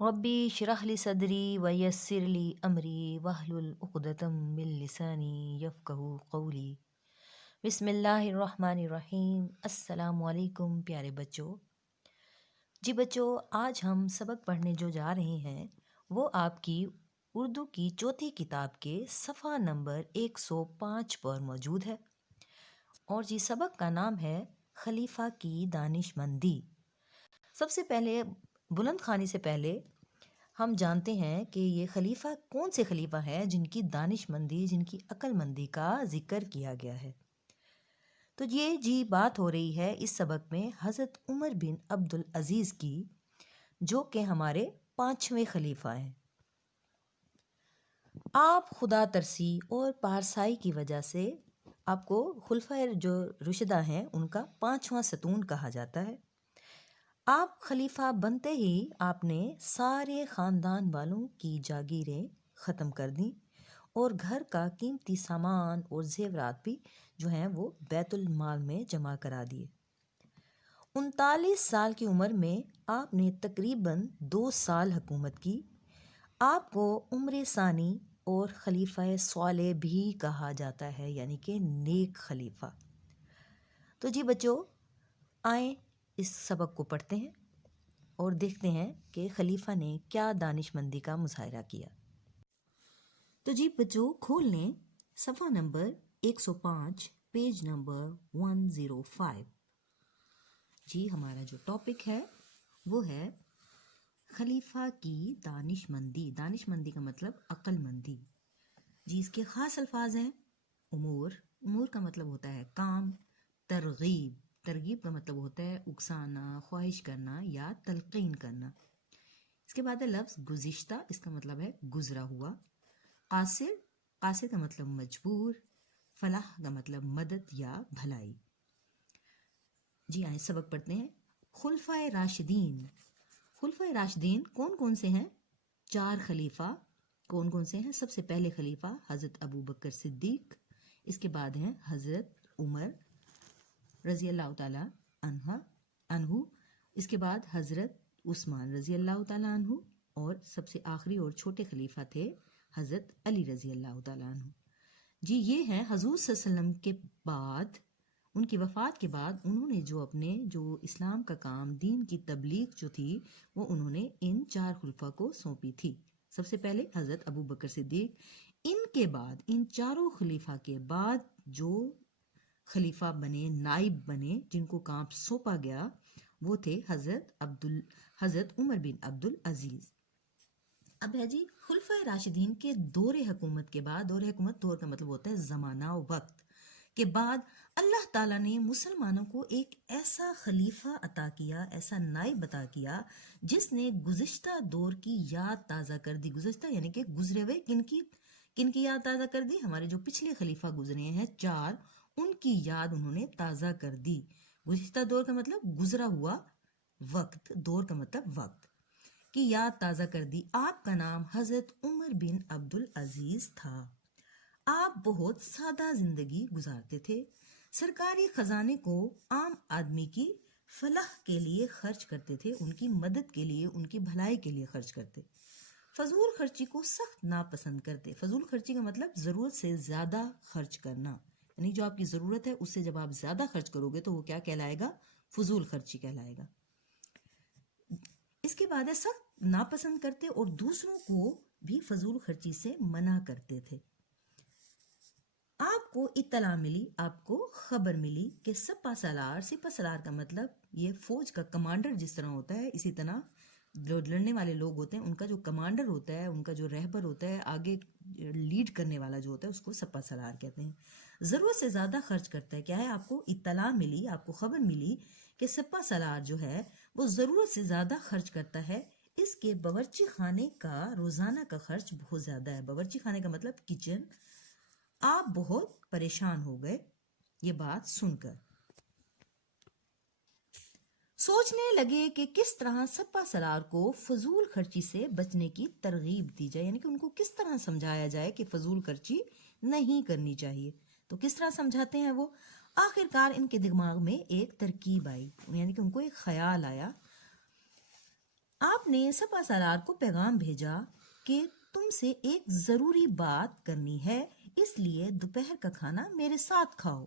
ربی اشرح لی صدری ویسر لی امری واحلل عقدۃ من لسانی یفقہوا قولی۔ بسم اللہ الرحمن الرحیم۔ السلام علیکم پیارے بچوں۔ جی بچوں، آج ہم سبق پڑھنے جو جا رہے ہیں وہ آپ کی اردو کی چوتھی کتاب کے صفحہ نمبر 105 پر موجود ہے، اور جی سبق کا نام ہے خلیفہ کی دانش مندی۔ سب سے پہلے بلند خوانی سے پہلے ہم جانتے ہیں کہ یہ خلیفہ کون سے خلیفہ ہیں جن کی دانش مندی، جن کی عقل مندی کا ذکر کیا گیا ہے۔ تو یہ جی بات ہو رہی ہے اس سبق میں حضرت عمر بن عبد العزیز کی، جو کہ ہمارے 5ویں خلیفہ ہیں۔ آپ خدا ترسی اور پارسائی کی وجہ سے آپ کو خلفۂ جو رشدہ ہیں ان کا 5واں ستون کہا جاتا ہے۔ آپ خلیفہ بنتے ہی آپ نے سارے خاندان والوں کی جاگیریں ختم کر دیں اور گھر کا قیمتی سامان اور زیورات بھی جو ہیں وہ بیت المال میں جمع کرا دیے۔ 39 سال کی عمر میں آپ نے تقریباً 2 سال حکومت کی۔ آپ کو عمر ثانی اور خلیفہ صالح بھی کہا جاتا ہے، یعنی کہ نیک خلیفہ۔ تو جی بچوں، آئیں اس سبق کو پڑھتے ہیں اور دیکھتے ہیں کہ خلیفہ نے کیا دانش مندی کا مظاہرہ کیا۔ تو جی بچوں، کھول لیں صفحہ نمبر 105، پیج نمبر 105۔ جی ہمارا جو ٹاپک ہے وہ ہے خلیفہ کی دانش مندی۔ دانش مندی کا مطلب عقل مندی۔ جی اس کے خاص الفاظ ہیں امور۔ امور کا مطلب ہوتا ہے کام۔ ترغیب، ترغیب کا مطلب ہوتا ہے اکسانا، خواہش کرنا یا تلقین کرنا۔ اس کے بعد ہے لفظ گزشتہ، اس کا مطلب ہے گزرا ہوا۔ قاصر، قاصر کا مطلب مجبور۔ فلاح کا مطلب مدد یا بھلائی۔ جی آئیں سبق پڑھتے ہیں۔ خلفائے راشدین۔ خلفائے راشدین کون کون سے ہیں؟ 4 خلیفہ کون کون سے ہیں؟ سب سے پہلے خلیفہ حضرت ابو بکر صدیق، اس کے بعد ہیں حضرت عمر رضی اللہ تعالیٰ عنہ، اس کے بعد حضرت عثمان رضی اللہ تعالیٰ عنہ، اور سب سے آخری اور چھوٹے خلیفہ تھے حضرت علی رضی اللہ تعالیٰ عنہ۔ جی یہ ہیں حضور صلی اللہ علیہ وسلم کے بعد، ان کی وفات کے بعد انہوں نے جو اپنے جو اسلام کا کام، دین کی تبلیغ جو تھی، وہ انہوں نے ان 4 خلفاء کو سونپی تھی۔ سب سے پہلے حضرت ابو بکر صدیق، ان کے بعد ان 4 خلیفہ کے بعد جو خلیفہ بنے، نائب بنے، جن کو کام سونپا گیا، وہ تھے حضرت عمر بن عبد العزیز۔ اب ہے جی خلفۂ راشدین کے دور حکومت کے بعد، دور حکومت، دور کا مطلب ہوتا ہے زمانہ و وقت کے بعد، اللہ تعالیٰ نے مسلمانوں کو ایک ایسا خلیفہ عطا کیا، ایسا نائب عطا کیا جس نے گزشتہ دور کی یاد تازہ کر دی۔ گزشتہ یعنی کہ گزرے ہوئے کن کی یاد تازہ کر دی؟ ہمارے جو پچھلے خلیفہ گزرے ہیں 4، ان کی یاد انہوں نے تازہ کر دی۔ گزشتہ دور کا مطلب گزرا ہوا وقت، دور کا مطلب وقت کی یاد تازہ کر دی۔ آپ کا نام حضرت عمر بن عبد العزیز تھا۔ آپ بہت سادہ زندگی گزارتے تھے۔ سرکاری خزانے کو عام آدمی کی فلاح کے لیے خرچ کرتے تھے، ان کی مدد کے لیے، ان کی بھلائی کے لیے خرچ کرتے۔ فضول خرچی کو سخت ناپسند کرتے۔ فضول خرچی کا مطلب ضرورت سے زیادہ خرچ کرنا، یعنی جو آپ کی ضرورت ہے اس سے جب آپ زیادہ خرچ کرو گے تو وہ کیا کہلائے گا؟ فضول خرچی کہلائے گا۔ اس کے بعد ہے سخت ناپسند کرتے اور دوسروں کو بھی فضول خرچی سے منع کرتے تھے۔ آپ کو اطلاع ملی، آپ کو خبر ملی کہ سپہ سالار کا مطلب یہ فوج کا کمانڈر جس طرح ہوتا ہے، اسی طرح جو لڑنے والے لوگ ہوتے ہیں ان کا جو کمانڈر ہوتا ہے، ان کا جو رہبر ہوتا ہے، آگے لیڈ کرنے والا جو ہوتا ہے، اس کو سپہ سالار کہتے ہیں۔ ضرورت سے زیادہ خرچ کرتا ہے۔ کیا ہے؟ آپ کو اطلاع ملی، آپ کو خبر ملی کہ سپہ سالار جو ہے وہ ضرورت سے زیادہ خرچ کرتا ہے، اس کے باورچی خانے کا روزانہ کا خرچ بہت زیادہ ہے۔ باورچی خانے کا مطلب کچن۔ آپ بہت پریشان ہو گئے یہ بات سن کر۔ سوچنے لگے کہ کس طرح سپہ سالار کو فضول خرچی سے بچنے کی ترغیب دی جائے، یعنی کہ ان کو کس طرح سمجھایا جائے کہ فضول خرچی نہیں کرنی چاہیے۔ تو کس طرح سمجھاتے ہیں وہ؟ آخرکار ان کے دماغ میں ایک ترکیب آئی، یعنی کہ ان کو ایک خیال آیا۔ آپ نے سپہ سالار کو پیغام بھیجا کہ تم سے ایک ضروری بات کرنی ہے، اس لیے دوپہر کا کھانا میرے ساتھ کھاؤ۔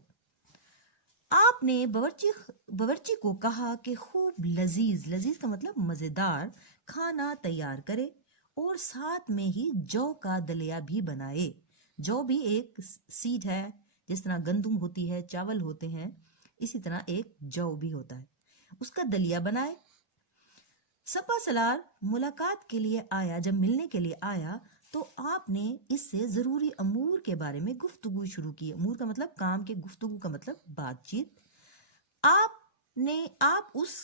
آپ نے باورچی کو کہا کہ خوب لذیذ کا مطلب مزیدار کھانا تیار کرے اور ساتھ میں ہی جو کا دلیا بھی بنائے۔ جو بھی ایک سیڈ ہے، جس طرح گندم ہوتی ہے، چاول ہوتے ہیں، اسی طرح ایک جو بھی ہوتا ہے، اس کا دلیا بنائے۔ سپہ سالار ملاقات کے لیے آیا، جب ملنے کے لیے آیا تو آپ نے اس سے ضروری امور کے بارے میں گفتگو شروع کی۔ امور کا مطلب کام کے، گفتگو کا مطلب بات چیت۔ آپ اس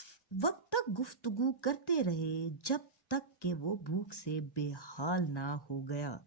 وقت تک گفتگو کرتے رہے جب تک کہ وہ بھوک سے بے حال نہ ہو گیا۔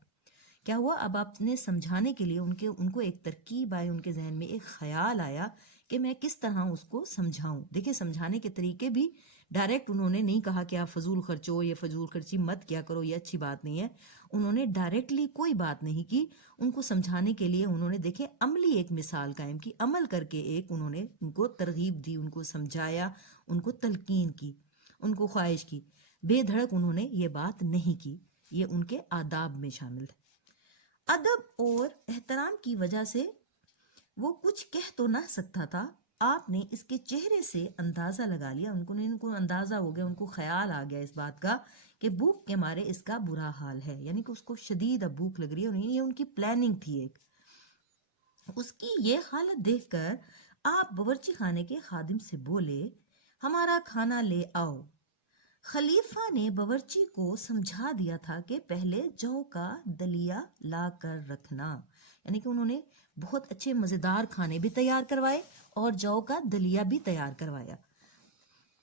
کیا ہوا؟ اب آپ نے سمجھانے کے لیے ان کو ایک ترکیب آئی، ان کے ذہن میں ایک خیال آیا کہ میں کس طرح اس کو سمجھاؤں۔ دیکھیں، سمجھانے کے طریقے بھی ڈائریکٹ انہوں نے نہیں کہا کہ آپ فضول خرچو، یہ فضول خرچی مت کیا کرو، یہ اچھی بات نہیں ہے۔ انہوں نے ڈائریکٹلی کوئی بات نہیں کی۔ ان کو سمجھانے کے لیے انہوں نے دیکھیں عملی ایک مثال قائم کی، عمل کر کے انہوں نے ان کو ترغیب دی، ان کو سمجھایا، ان کو تلقین کی، ان کو خواہش کی۔ بے دھڑک انہوں نے یہ بات نہیں کی، یہ ان کے آداب میں شامل ہے۔ ادب اور احترام کی وجہ سے وہ کچھ کہہ تو نہ سکتا تھا۔ آپ نے اس کے چہرے سے اندازہ لگا لیا، ان کو اندازہ ہو گیا، ان کو خیال آ گیا اس بات کا کہ بھوک کے مارے اس کا برا حال ہے، یعنی کہ اس کو شدید اب بھوک لگ رہی ہے، اور یہ ان کی پلاننگ تھی ایک۔ اس کی یہ حالت دیکھ کر آپ باورچی خانے کے خادم سے بولے، ہمارا کھانا لے آؤ۔ خلیفہ نے باورچی کو سمجھا دیا تھا کہ پہلے جو کا دلیا لا کر رکھنا، یعنی کہ انہوں نے بہت اچھے مزیدار کھانے بھی تیار کروائے اور جو کا دلیا بھی تیار کروایا۔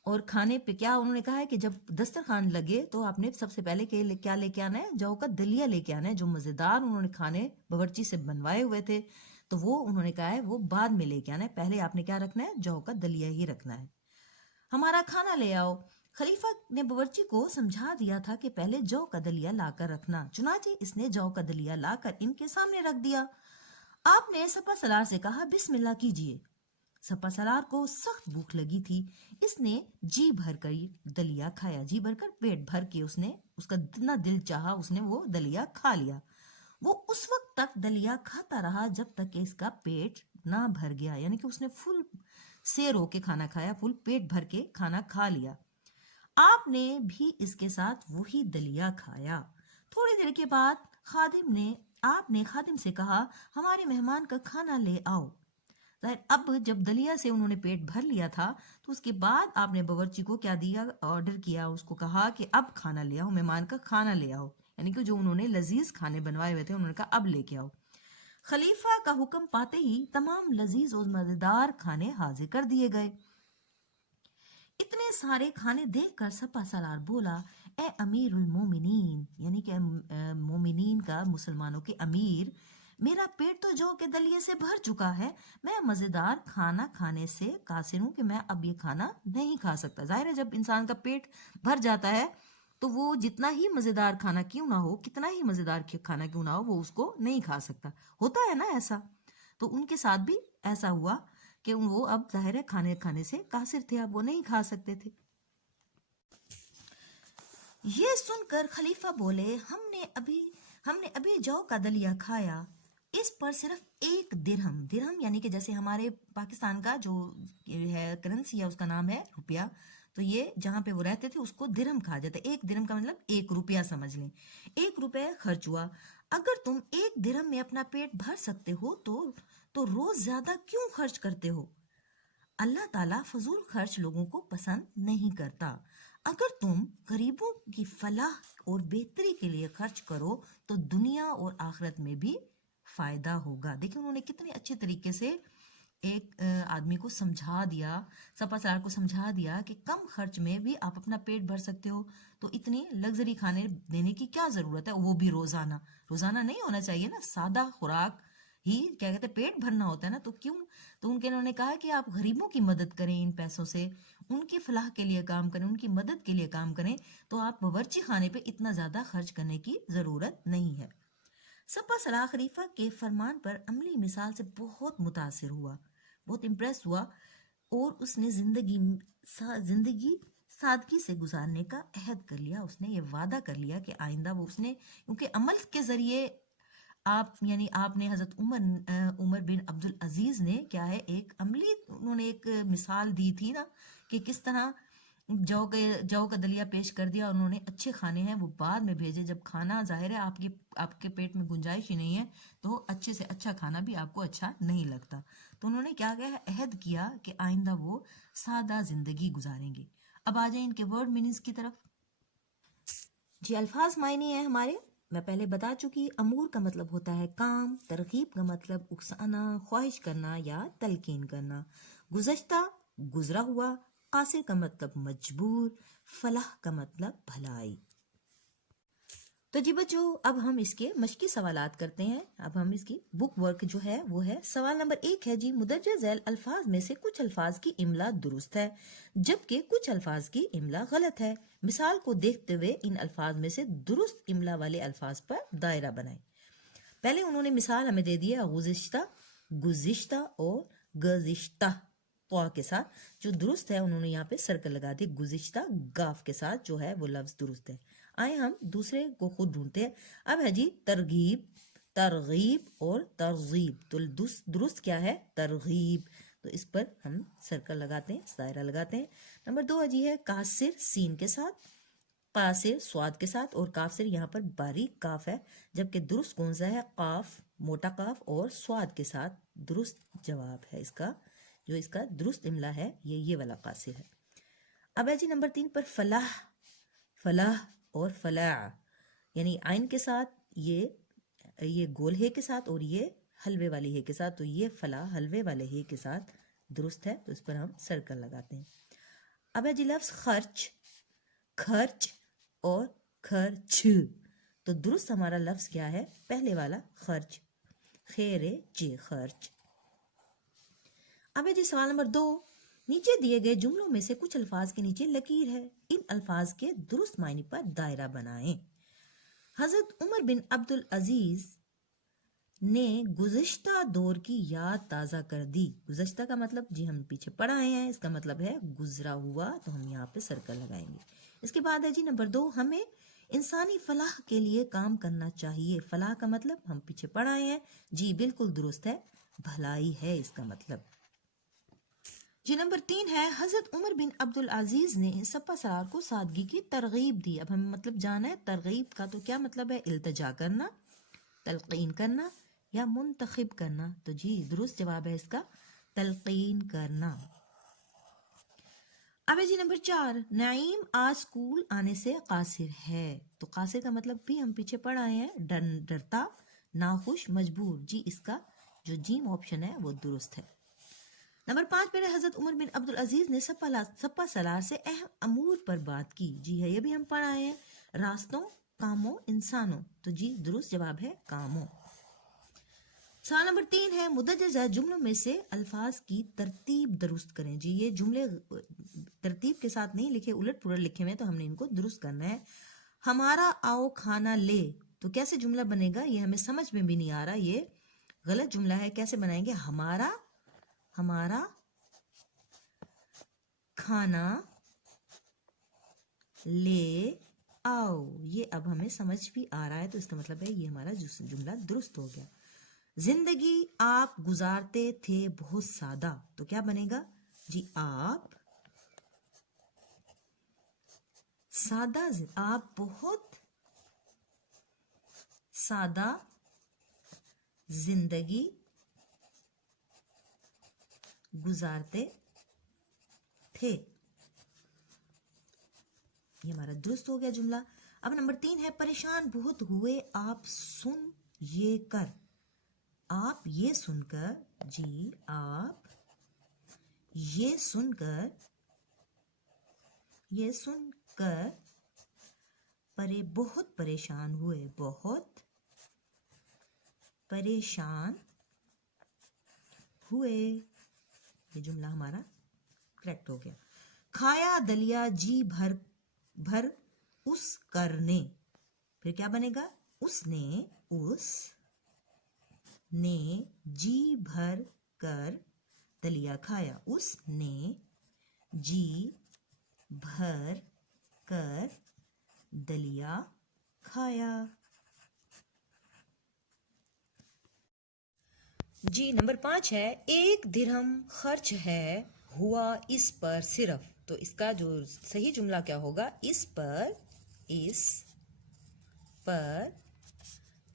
اور کھانے پہ کیا انہوں نے کہا ہے کہ جب دسترخوان لگے تو آپ نے سب سے پہلے کیا لے کے آنا ہے؟ جو کا دلیا لے کے آنا ہے۔ جو مزیدار انہوں نے کھانے باورچی سے بنوائے ہوئے تھے تو وہ انہوں نے کہا ہے وہ بعد میں لے کے آنا ہے، پہلے آپ نے کیا رکھنا ہے؟ جو کا دلیا ہی رکھنا ہے۔ ہمارا کھانا لے آؤ۔ خلیفہ نے باورچی کو سمجھا دیا تھا کہ پہلے جو کا دلیا لا کر رکھنا، چنانچہ اس نے جو کا دلیا لا کر ان کے سامنے رکھ دیا۔ آپ نے سپہ سالار سے کہا، بسم اللہ کیجئے۔ سپہ سالار کو سخت بھوک لگی تھی، اس نے جی بھر کر دلیا کھایا، جی بھر کر پیٹ بھر کے اس کا جتنا دل چاہا اس نے وہ دلیا کھا لیا۔ وہ اس وقت تک دلیا کھاتا رہا جب تک کہ اس کا پیٹ نہ بھر گیا، یعنی کہ اس نے فل سیر ہو کے کھانا کھایا، فل پیٹ بھر کے کھانا کھا لیا۔ آپ نے بھی اس کے ساتھ وہی دلیا کھایا۔ تھوڑی دیر کے بعد آپ نے خادم سے کہا، ہمارے مہمان کا کھانا لے آؤ۔ اب جب دلیا سے انہوں نے پیٹ بھر لیا تھا تو اس کے بعد آپ نے باورچی کو کیا دیا؟ آرڈر کیا، اس کو کہا کہ اب کھانا لے آؤ، مہمان کا کھانا لے آؤ، یعنی کہ جو انہوں نے لذیذ کھانے بنوائے ہوئے تھے انہوں نے کہا اب لے کے آؤ۔ خلیفہ کا حکم پاتے ہی تمام لذیذ اور مزیدار کھانے حاضر کر دیے گئے۔ اتنے سارے کھانے دیکھ کر سپہ سالار بولا، اے امیر المومنین، یعنی کہ مومنین کا، مسلمانوں کے امیر، میرا پیٹ تو جو کے دلیے سے بھر چکا ہے، میں مزیدار کھانا کھانے سے قاصر ہوں کہ میں اب یہ کھانا نہیں کھا سکتا۔ ظاہر ہے جب انسان کا پیٹ بھر جاتا ہے تو وہ جتنا ہی مزیدار کھانا کیوں نہ ہو، کتنا ہی مزیدار کھانا کیوں نہ ہو، وہ اس کو نہیں کھا سکتا۔ ہوتا ہے نا ایسا؟ تو ان کے ساتھ بھی ایسا ہوا کہ وہ اب ظاہر ہے کھانے سے قاصر تھے، اب وہ نہیں کھا سکتے تھے۔ یہ سن کر خلیفہ بولے، ہم نے ابھی جو کا دلیا کھایا، اس پر صرف ایک درہم یعنی کہ جیسے ہمارے پاکستان کا جو ہے کرنسی ہے اس کا نام ہے روپیہ، تو یہ جہاں پہ وہ رہتے تھے اس کو درہم کہا جاتا ہے۔ ایک درہم کا مطلب ایک روپیہ سمجھ لیں، 1 روپے خرچ ہوا۔ اگر تم 1 درہم میں اپنا پیٹ بھر سکتے ہو تو روز زیادہ کیوں خرچ کرتے ہو؟ اللہ تعالیٰ فضول خرچ لوگوں کو پسند نہیں کرتا۔ اگر تم غریبوں کی فلاح اور بہتری کے لیے خرچ کرو تو دنیا اور آخرت میں بھی فائدہ ہوگا۔ دیکھیں انہوں نے کتنے اچھے طریقے سے ایک آدمی کو سمجھا دیا، سپہ سالار کو سمجھا دیا کہ کم خرچ میں بھی آپ اپنا پیٹ بھر سکتے ہو، تو اتنی لگژری کھانے دینے کی کیا ضرورت ہے، وہ بھی روزانہ نہیں ہونا چاہیے نا، سادہ خوراک ہی کیا کہتے ہیں پیٹ بھرنا ہوتا ہے نا، تو کیوں؟ تو انہوں نے کہا کہ آپ غریبوں کی مدد کریں، ان پیسوں سے ان کی فلاح کے لیے کام کریں، ان کی مدد کے لیے کام کریں، تو آپ باورچی خانے پہ اتنا زیادہ خرچ کرنے کی ضرورت نہیں ہے۔ سپہ سالار خلیفہ کے فرمان پر عملی مثال سے بہت متاثر ہوا، بہت امپریس ہوا، اور اس نے زندگی سادگی سے گزارنے کا عہد کر لیا، اس نے یہ وعدہ کر لیا کہ آئندہ وہ اس نے، کیونکہ عمل کے ذریعے آپ نے حضرت عمر بن عبد العزیز نے کیا ہے ایک عملی انہوں نے ایک مثال دی تھی نا کہ کس طرح جو کا دلیا پیش کر دیا، انہوں نے اچھے کھانے ہیں وہ بعد میں بھیجے، جب کھانا ظاہر ہے آپ کے پیٹ میں گنجائش ہی نہیں ہے تو اچھے سے اچھا کھانا بھی آپ کو اچھا نہیں لگتا. تو انہوں نے کیا عہد کیا کہ آئندہ وہ سادہ زندگی گزاریں گے. اب آ جائیں ان کے ورڈ میننگز کی طرف. جی الفاظ معنی ہیں ہمارے، میں پہلے بتا چکی. امور کا مطلب ہوتا ہے کام، ترغیب کا مطلب اکسانا، خواہش کرنا یا تلقین کرنا، گزشتہ گزرا ہوا، قاصر کا مطلب مجبور، فلاح کا مطلب بھلائی. تو جی بچوں اب ہم اس کے مشقی سوالات کرتے ہیں. اب ہم اس کی بک ورک جو ہے وہ ہے. سوال نمبر 1 ہے جی مدرجہ ذیل الفاظ میں سے کچھ الفاظ کی املا درست ہے جبکہ کچھ الفاظ کی املا غلط ہے. مثال کو دیکھتے ہوئے ان الفاظ میں سے درست املا والے الفاظ پر دائرہ بنائیں. پہلے انہوں نے مثال ہمیں دے دیا گزشتہ، گزشتہ اور گزشتہ قوا کے ساتھ. جو درست ہے انہوں نے یہاں پہ سرکل لگا دی. گزشتہ گاف کے ساتھ جو ہے وہ لفظ درست ہے. آئے ہم دوسرے کو خود ڈھونڈتے ہیں. اب ہے جی ترغیب، ترغیب اور ترغیب. تو درست کیا ہے؟ ترغیب. تو اس پر ہم سرکل لگاتے ہیں، دائرہ لگاتے ہیں. نمبر 2 ہے جی ہے کاسر سین کے ساتھ، قاصر سواد کے ساتھ اور کافر یہاں پر باریک کاف ہے. جبکہ درست کون سا ہے؟ قاف، موٹا کاف اور سواد کے ساتھ درست جواب ہے اس کا. جو اس کا درست املا ہے یہ والا قاصر ہے. اب ہے جی نمبر 3 پر فلاح، فلاح اور فلاح یعنی عین کے ساتھ، یہ گول ہے کے ساتھ اور یہ حلوے والی ہے کے ساتھ. تو یہ فلاح حلوے والے ہے کے ساتھ درست ہے. تو اس پر ہم سرکل لگاتے ہیں. اب ہے جی لفظ خرچ، خرچ اور خرچ. تو درست ہمارا لفظ کیا ہے؟ پہلے والا خرچ، خیر جی خرچ. اب ہے جی سوال نمبر 2. نیچے دیے گئے جملوں میں سے کچھ الفاظ کے نیچے لکیر ہے، ان الفاظ کے درست معنی پر دائرہ بنائیں. حضرت عمر بن عبد العزیز نے گزشتہ دور کی یاد تازہ کر دی. گزشتہ کا مطلب جی ہم پیچھے پڑھ آئے ہیں، اس کا مطلب ہے گزرا ہوا. تو ہم یہاں پہ سرکل لگائیں گے. اس کے بعد ہے جی نمبر 2 ہمیں انسانی فلاح کے لیے کام کرنا چاہیے. فلاح کا مطلب ہم پیچھے پڑھ آئے ہیں، جی بالکل درست ہے، بھلائی ہے اس کا مطلب. جی نمبر 3 ہے حضرت عمر بن عبد العزیز نے سپہ سالار کو سادگی کی ترغیب دی. اب ہمیں مطلب جانا ہے ترغیب کا. تو کیا مطلب ہے؟ التجا کرنا، تلقین کرنا یا منتخب کرنا. تو جی درست جواب ہے اس کا تلقین کرنا. اب ہے جی نمبر 4 نعیم آج اسکول آنے سے قاصر ہے. تو قاصر کا مطلب بھی ہم پیچھے پڑھ آئے ہیں، ڈرتا، ناخوش، مجبور. جی اس کا جو جیم آپشن ہے وہ درست ہے. نمبر 5 پر حضرت عمر بن عبد العزیز نے سپہ سالار سے اہم امور پر بات کی. جی ہے یہ بھی ہم پڑھ آئے ہیں، راستوں، کاموں، انسانوں. تو جی درست جواب ہے کاموں. سوال نمبر 3 ہے مدرجہ ذیل جملوں میں سے الفاظ کی ترتیب درست کریں. جی یہ جملے ترتیب کے ساتھ نہیں لکھے، الٹ پلٹ لکھے ہوئے، تو ہم نے ان کو درست کرنا ہے. ہمارا آؤ کھانا لے. تو کیسے جملہ بنے گا یہ ہمیں سمجھ میں بھی نہیں آ رہا، یہ غلط جملہ ہے. کیسے بنائیں گے؟ ہمارا کھانا لے آؤ. یہ اب ہمیں سمجھ بھی آ رہا ہے، تو اس کا مطلب ہے یہ ہمارا جملہ درست ہو گیا. زندگی آپ گزارتے تھے بہت سادہ. تو کیا بنے گا؟ جی آپ بہت سادہ زندگی گزارتے تھے. یہ ہمارا درست ہو گیا جملہ. اب نمبر 3 ہے پریشان بہت ہوئے آپ سن یہ کر. آپ یہ سن کر، جی آپ یہ سن کر بہت پریشان ہوئے، بہت پریشان ہوئے. یہ جملہ ہمارا کریکٹ ہو گیا. کھایا دلیا جی بھر اس کرنے. پھر کیا بنے گا؟ اس نے جی بھر کر دلیا کھایا. اس نے جی بھر کر دلیا کھایا۔ جی نمبر 5 ہے، 1 درہم خرچ ہے ہوا اس پر صرف۔ تو اس کا جو صحیح جملہ کیا ہوگا، اس پر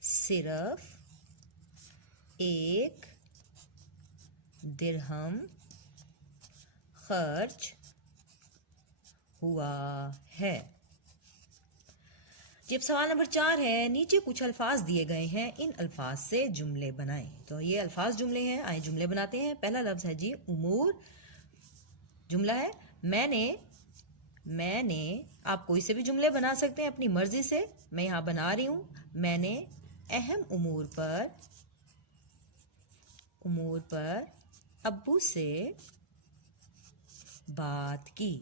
صرف 1 درہم خرچ ہوا ہے۔ جب سوال نمبر 4 ہے، نیچے کچھ الفاظ دیے گئے ہیں، ان الفاظ سے جملے بنائیں۔ تو یہ الفاظ جملے ہیں، آئیں جملے بناتے ہیں۔ پہلا لفظ ہے جی امور۔ جملہ ہے میں نے، آپ کوئی سے بھی جملے بنا سکتے ہیں اپنی مرضی سے، میں یہاں بنا رہی ہوں، میں نے اہم امور پر ابو سے بات کی۔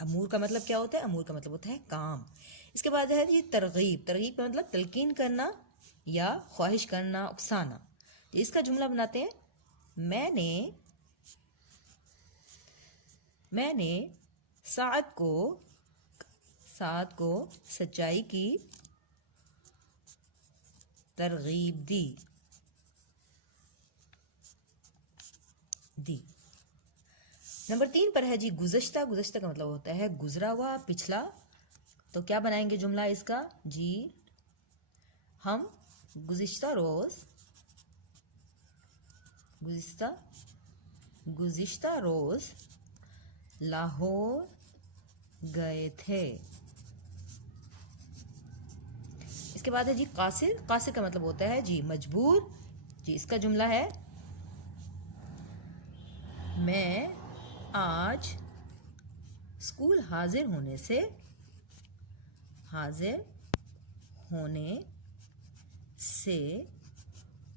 امور کا مطلب کیا ہوتا ہے؟ امور کا مطلب ہوتا ہے کام۔ اس کے بعد ہے جی ترغیب۔ ترغیب کا مطلب تلقین کرنا یا خواہش کرنا، اکسانا۔ اس کا جملہ بناتے ہیں، میں نے سعد کو سچائی کی ترغیب دی۔ نمبر 3 پر ہے جی گزشتہ۔ گزشتہ کا مطلب ہوتا ہے گزرا ہوا، پچھلا۔ تو کیا بنائیں گے جملہ اس کا؟ جی ہم گزشتہ روز لاہور گئے تھے۔ اس کے بعد ہے جی قاصر۔ قاصر کا مطلب ہوتا ہے جی مجبور۔ جی اس کا جملہ ہے، میں آج اسکول حاضر ہونے سے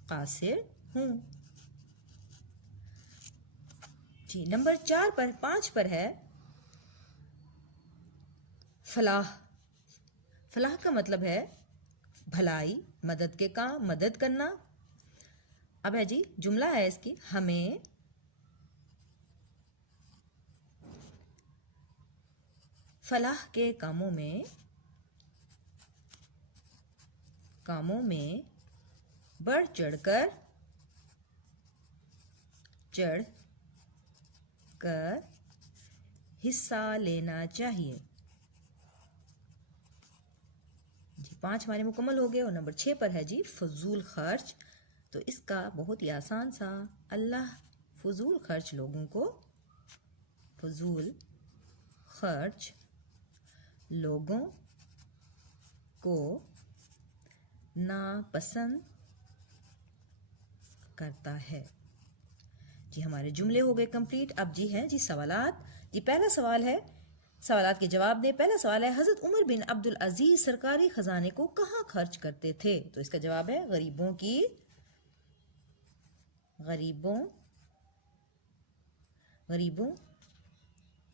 قاصر ہوں۔ جی نمبر 5 پر ہے فلاح۔ فلاح کا مطلب ہے بھلائی، مدد کے کام، مدد کرنا۔ اب ہے جی جملہ ہے اس کی، ہمیں فلاح کے کاموں میں بڑھ چڑھ کر حصہ لینا چاہیے۔ جی 5 ہمارے مکمل ہو گئے۔ اور نمبر 6 پر ہے جی فضول خرچ۔ تو اس کا بہت ہی آسان سا، اللہ فضول خرچ لوگوں کو ناپسند کرتا ہے۔ جی ہمارے جملے ہو گئے کمپلیٹ۔ اب جی ہیں جی سوالات۔ جی پہلا سوال ہے، سوالات کے جواب دیں۔ پہلا سوال ہے، حضرت عمر بن عبدالعزیز سرکاری خزانے کو کہاں خرچ کرتے تھے؟ تو اس کا جواب ہے غریبوں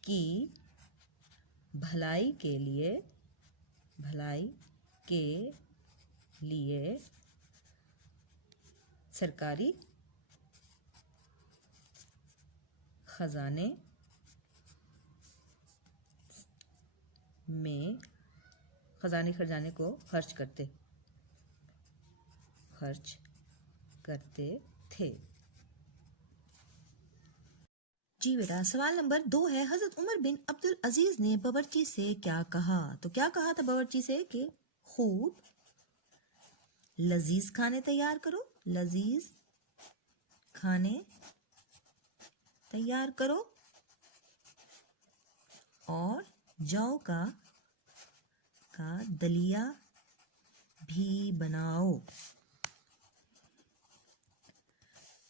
کی بھلائی کے لیے سرکاری خزانے کو خرچ کرتے تھے۔ جی بیٹا سوال نمبر 2 ہے، حضرت عمر بن عبدالعزیز نے باورچی سے کیا کہا؟ تو کیا کہا تھا باورچی سے کہ خوب لذیذ کھانے تیار کرو اور جو کا دلیا بھی بناؤ۔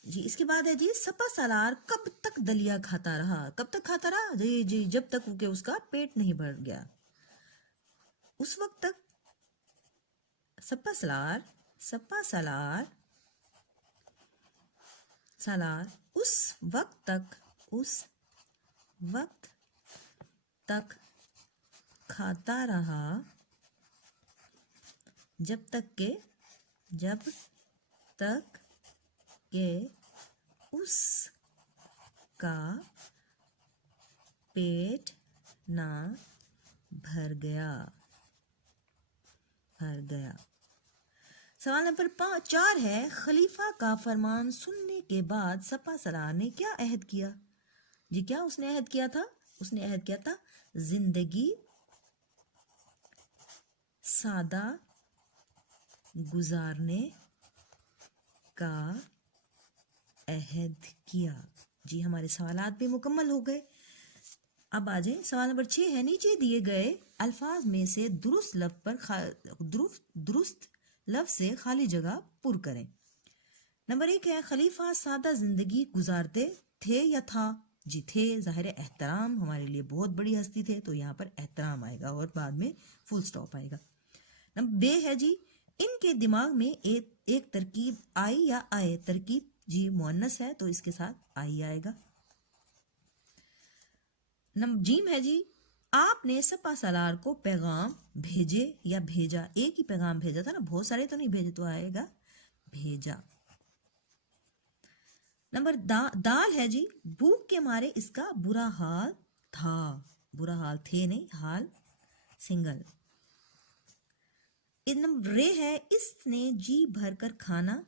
جی اس کے بعد ہے جی سپہ سالار کب تک دلیا کھاتا رہا؟ جی جب تک کہ اس کا پیٹ نہیں بھر گیا، اس وقت تک سپہ سالار اس وقت تک کھاتا رہا جب تک کہ اس کا پیٹ نہ بھر گیا. سوال نمبر 4 ہے خلیفہ کا فرمان سننے کے بعد سپہ سالار نے کیا عہد کیا؟ جی کیا اس نے عہد کیا تھا؟ اس نے عہد کیا تھا زندگی سادہ گزارنے کا عہد کیا. جی ہمارے سوالات بھی مکمل ہو گئے. اب آ جائیں سوال نمبر 6 ہے نیچے دیے گئے الفاظ میں سے درست لفظ سے خالی جگہ پر کریں. نمبر 1 ہے خلیفہ سادہ زندگی گزارتے تھے یا تھا؟ جی تھے. ظاہر احترام ہمارے لیے بہت بڑی ہستی تھے تو یہاں پر احترام آئے گا اور بعد میں فل سٹاپ آئے گا. نمبر 2 ہے جی ان کے دماغ میں ایک ترکیب آئی یا آئے. ترکیب جی مؤنث ہے تو اس کے ساتھ آئی آئے گا. نمبر جیم ہے جی آپ نے سپہ سالار کو پیغام بھیجے یا بھیجا؟ ایک ہی پیغام بھیجا تھا نا, بہت سارے تو نہیں بھیجے, تو آئے گا بھیجا. نمبر دال ہے جی بھوک کے مارے اس کا برا حال تھا. برا حال تھے نہیں, حال سنگل. نمبر رے ہے اس نے جی بھر کر کھانا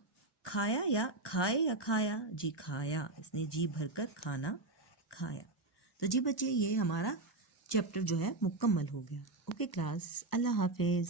کھایا یا کھائے یا کھایا؟ جی کھایا. اس نے جی بھر کر کھانا کھایا. تو جی بچے یہ ہمارا چیپٹر جو ہے مکمل ہو گیا. اوکے کلاس, اللہ حافظ.